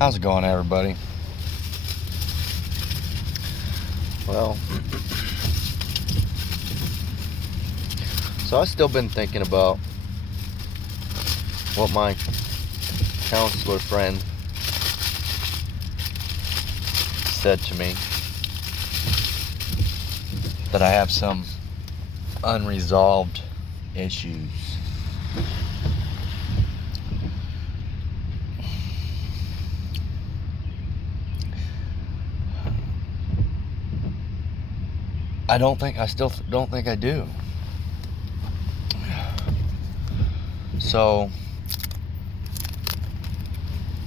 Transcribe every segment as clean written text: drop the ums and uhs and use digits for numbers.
How's it going, everybody? Well, so I've still been thinking about what my counselor friend said to me, that I have some unresolved issues. I still don't think I do. So,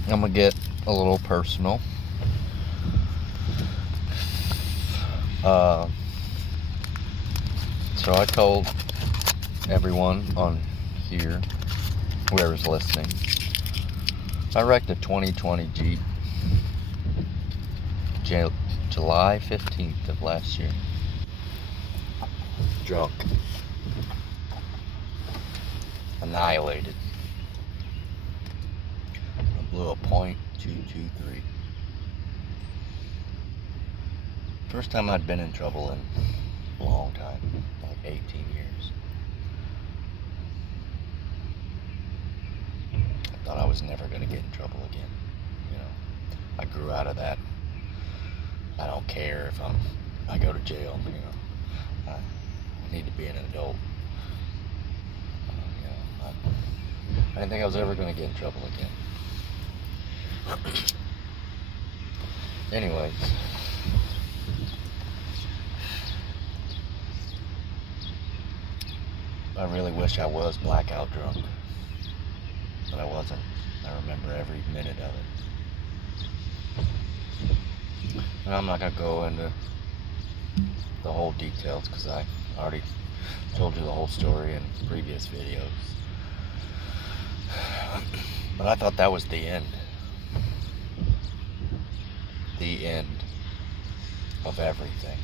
I'm gonna get a little personal. So I told everyone on here, whoever's listening, I wrecked a 2020 Jeep July 15th of last year. Drunk. Annihilated. I blew a .223. First time I'd been in trouble in a long time, like 18 years. I thought I was never going to get in trouble again. You know, I grew out of that. I don't care if I go to jail. You know, I need to be an adult. You know, I didn't think I was ever going to get in trouble again. Anyways, I really wish I was blackout drunk, but I wasn't. I remember every minute of it. And I'm not going to go into the whole details because I already told you the whole story in previous videos. But I thought that was the end. The end of everything.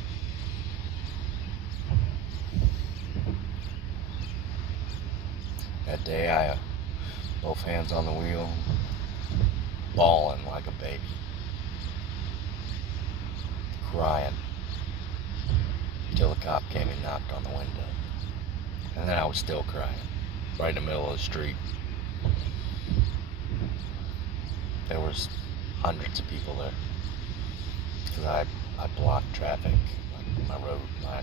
That day I both hands on the wheel, bawling like a baby, crying, until the cop came and knocked on the window. And then I was still crying, right in the middle of the street. There was hundreds of people there, because I blocked traffic. My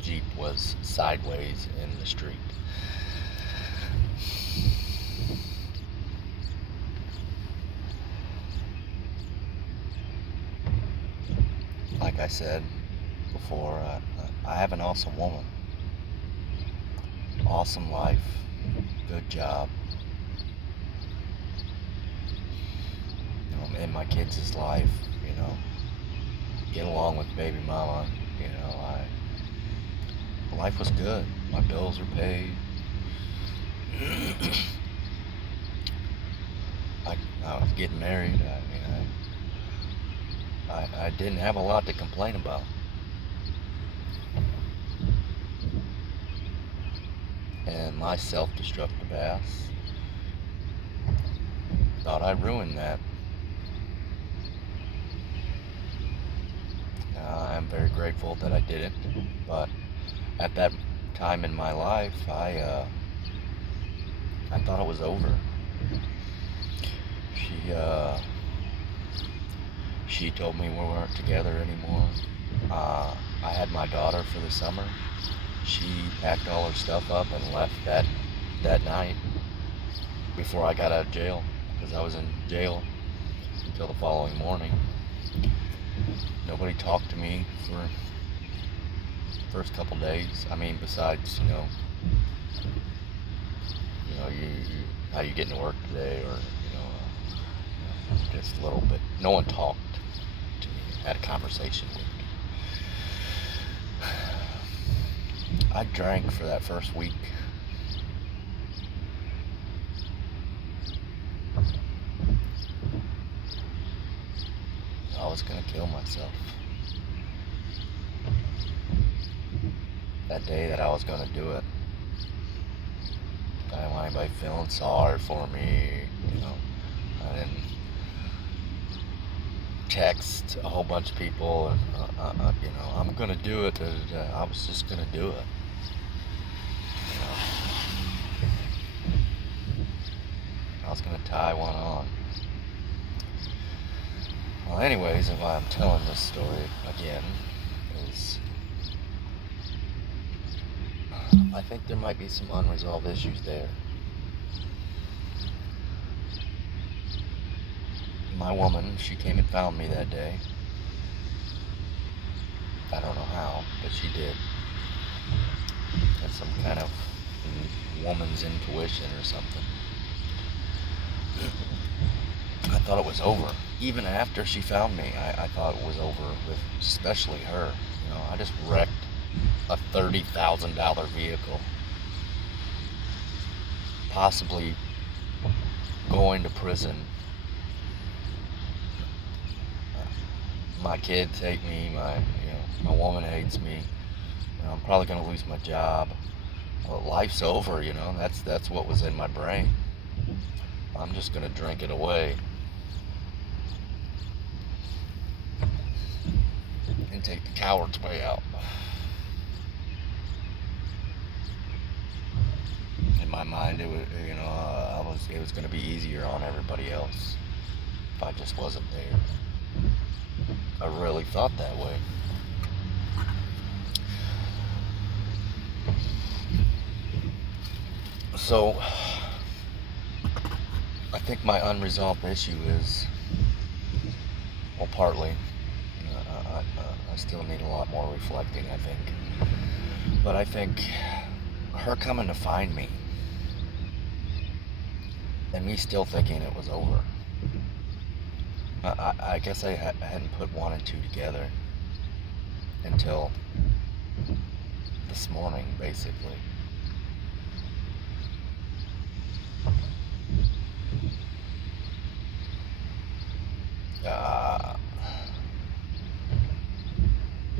Jeep was sideways in the street. Like I said before, I have an awesome woman, awesome life, good job. You know, I'm in my kids' life, you know, get along with baby mama, you know, life was good. My bills were paid. I was getting married. I didn't have a lot to complain about. And my self-destructive ass thought I ruined that. I'm very grateful that I didn't, but at that time in my life, I thought it was over. She told me we weren't together anymore. I had my daughter for the summer. She packed all her stuff up and left that night before I got out of jail, because I was in jail until the following morning. Nobody talked to me for the first couple days. I mean, besides, you know, how you getting to work today, or just a little bit. No one talked to me, had a conversation with me. I drank for that first week. I was gonna kill myself. That day that I was gonna do it, I didn't want anybody feeling sorry for me, you know. I didn't text a whole bunch of people and I'm gonna do it. I was just gonna do it. You know, I was gonna tie one on. Well, anyways, and why I'm telling this story again is I think there might be some unresolved issues there. My woman, she came and found me that day. I don't know how, but she did. That's some kind of woman's intuition or something. I thought it was over. Even after she found me, I thought it was over with especially her. I just wrecked a $30,000 vehicle. Possibly going to prison. My kids hate me, my woman hates me. I'm probably gonna lose my job. Well, life's over, that's what was in my brain. I'm just gonna drink it away and take the coward's way out. In my mind, it was gonna be easier on everybody else if I just wasn't there. I really thought that way. So, I think my unresolved issue is, well, partly, I still need a lot more reflecting, I think. But I think her coming to find me and me still thinking it was over. I guess I hadn't put one and two together until this morning, basically.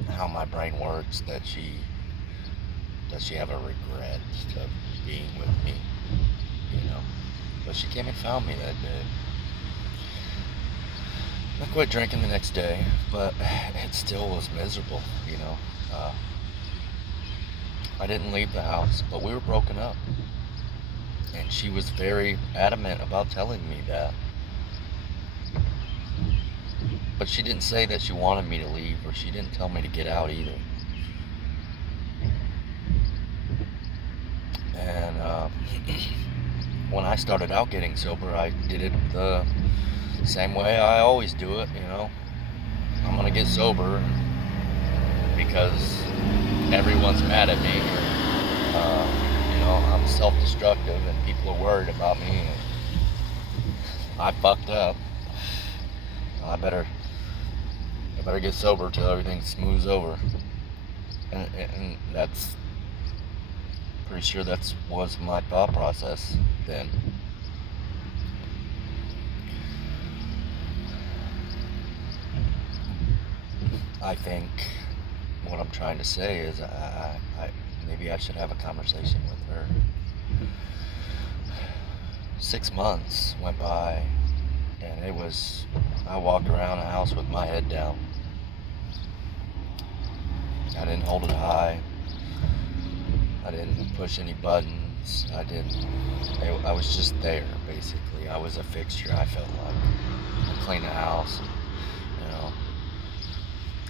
How my brain works, does she have a regret of being with me? But she came and found me that day. I quit drinking the next day, but it still was miserable. I didn't leave the house, but we were broken up, and she was very adamant about telling me that. But she didn't say that she wanted me to leave, or she didn't tell me to get out either. And when I started out getting sober, I did it the same way I always do it. I'm gonna get sober because everyone's mad at me. I'm self-destructive, and people are worried about me. And I fucked up. I better get sober till everything smooths over, and that's pretty sure that was my thought process then. I think what I'm trying to say is maybe I should have a conversation with her. 6 months went by, and I walked around the house with my head down. I didn't hold it high. I didn't push any buttons. I was just there, basically. I was a fixture, I felt like. I clean the house,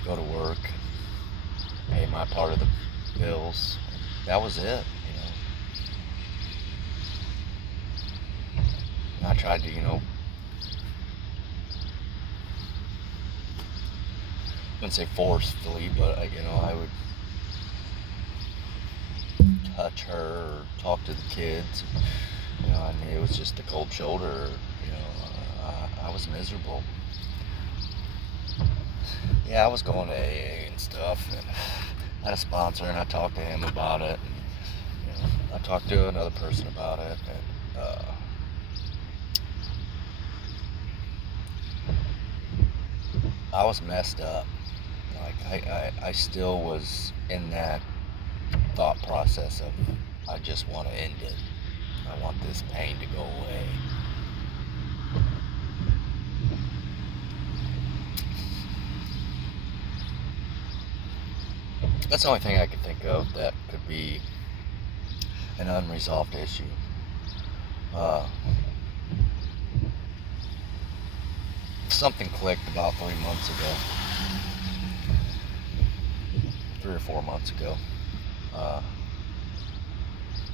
go to work, pay my part of the bills. That was it, And I tried to, I wouldn't say forcefully, but I would touch her or talk to the kids. It was just a cold shoulder. I was miserable. Yeah, I was going to AA and stuff, and I had a sponsor, and I talked to him about it. And, I talked to another person about it, and I was messed up. Like I still was in that thought process of I just want to end it. I want this pain to go away. That's the only thing I can think of that could be an unresolved issue. Uh, Something clicked about 3 months ago, 3 or 4 months ago, uh,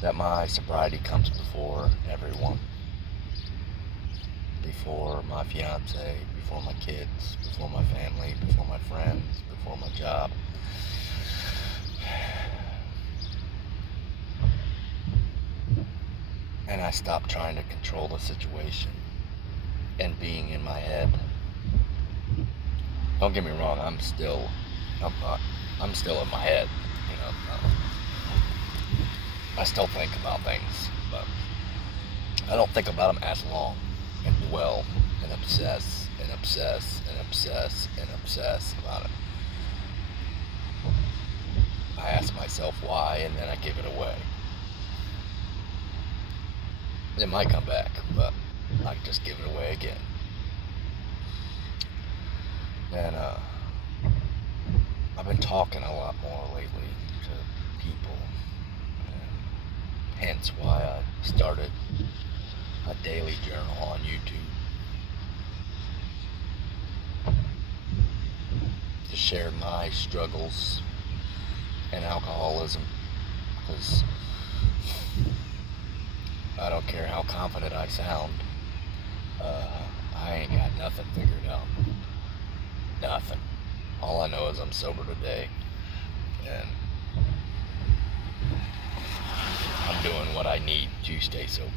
that my sobriety comes before everyone. Before my fiance, before my kids, before my family, before my friends, before my job. And I stopped trying to control the situation and being in my head. Don't get me wrong, I'm still in my head, you know. I still think about things, but I don't think about them as long and dwell and obsess and obsess and obsess and obsess about it. I ask myself why, and then I give it away. It might come back, but I just give it away again. And I've been talking a lot more lately to people, and hence why I started a daily journal on YouTube to share my struggles and alcoholism, because I don't care how confident I sound, I ain't got nothing figured out. Nothing. All I know is I'm sober today, and I'm doing what I need to stay sober.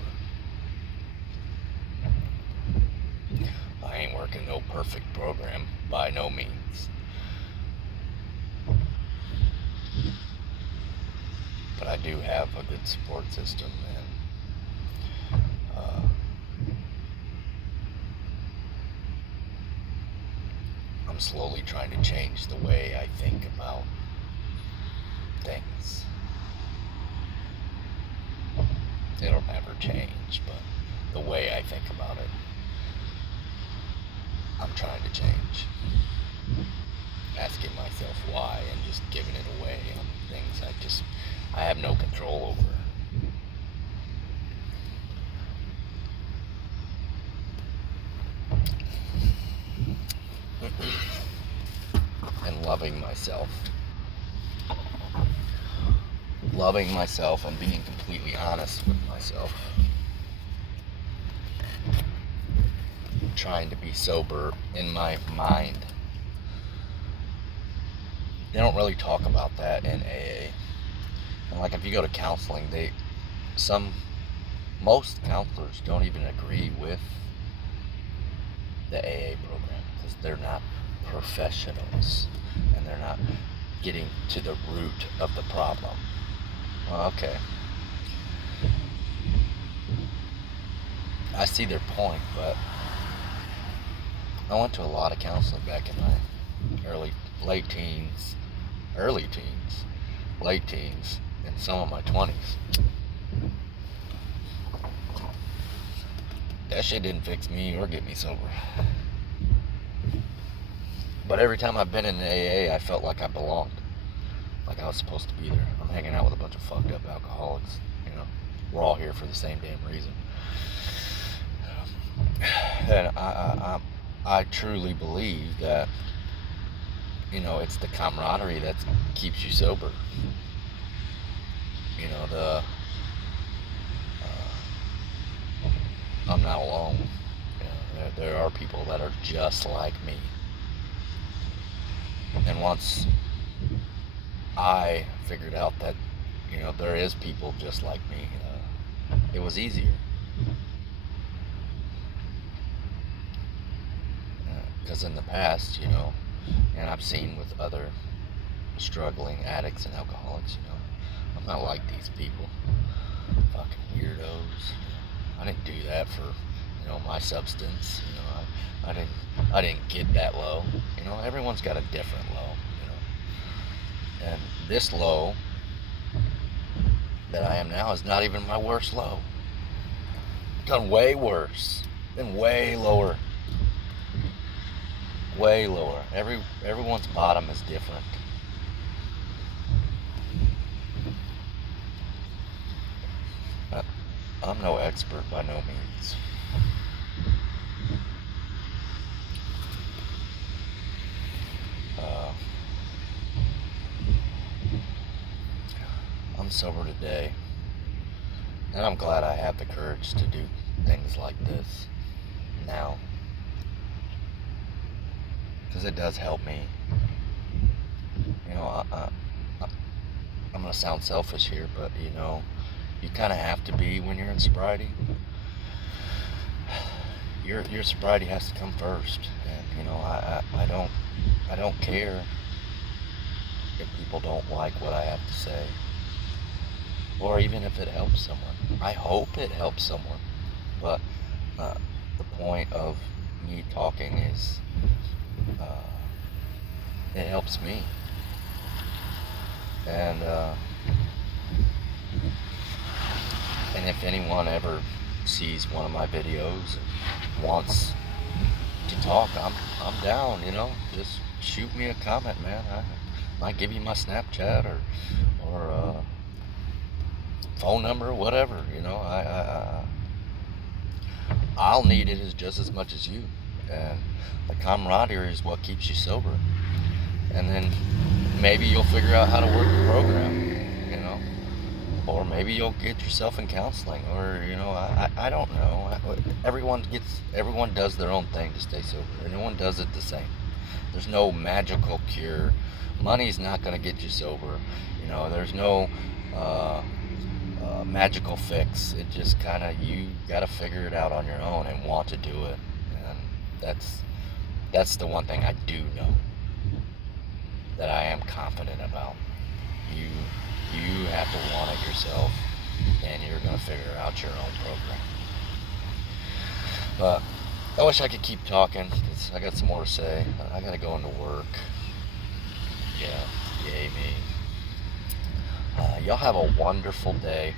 I ain't working no perfect program, by no means. But I do have a good support system, and I'm slowly trying to change the way I think about things. It'll never change, but the way I think about it, I'm trying to change. Asking myself why and just giving it away on things I have no control over. And loving myself and being completely honest with myself. Trying to be sober in my mind. They don't really talk about that in AA. And like if you go to counseling, most counselors don't even agree with the AA program because they're not professionals and they're not getting to the root of the problem. Well, okay. I see their point, but I went to a lot of counseling back in my late teens, late teens, and some of my 20s. That shit didn't fix me or get me sober. But every time I've been in AA, I felt like I belonged. Like I was supposed to be there. I'm hanging out with a bunch of fucked up alcoholics. You know, we're all here for the same damn reason. And I truly believe that, you know, it's the camaraderie that keeps you sober. You know, I'm not alone. You know, there are people that are just like me. And once I figured out that, you know, there is people just like me, it was easier. Because in the past, you know, and I've seen with other struggling addicts and alcoholics, you know, I'm not like these people. Fucking weirdos. I didn't do that for, you know, my substance. You know, I didn't get that low. You know, everyone's got a different low. You know, and this low that I am now is not even my worst low. I've done way worse. Been way lower. Way lower. Everyone's bottom is different. I'm no expert by no means. Uh, I'm sober today, and I'm glad I have the courage to do things like this now, because it does help me. You know, I'm gonna sound selfish here, but you kind of have to be when you're in sobriety. Your sobriety has to come first, and I don't care if people don't like what I have to say, or even if it helps someone. I hope it helps someone, but uh, the point of me talking is uh, it helps me, and if anyone ever sees one of my videos and wants to talk, I'm down. Just shoot me a comment, man. I might give you my Snapchat or phone number, whatever. I'll need it just as much as you, and the camaraderie is what keeps you sober. And then maybe you'll figure out how to work the program, or maybe you'll get yourself in counseling, or I don't know. Everyone does their own thing to stay sober, and no one does it the same. There's no magical cure. Money's not going to get you sober. There's no magical fix. It just kind of, you got to figure it out on your own and want to do it. And that's the one thing I do know, that I am confident about. You have to want it yourself, and you're going to figure out your own program. But I wish I could keep talking, because I got some more to say. I got to go into work. Yeah, yay me. Y'all have a wonderful day.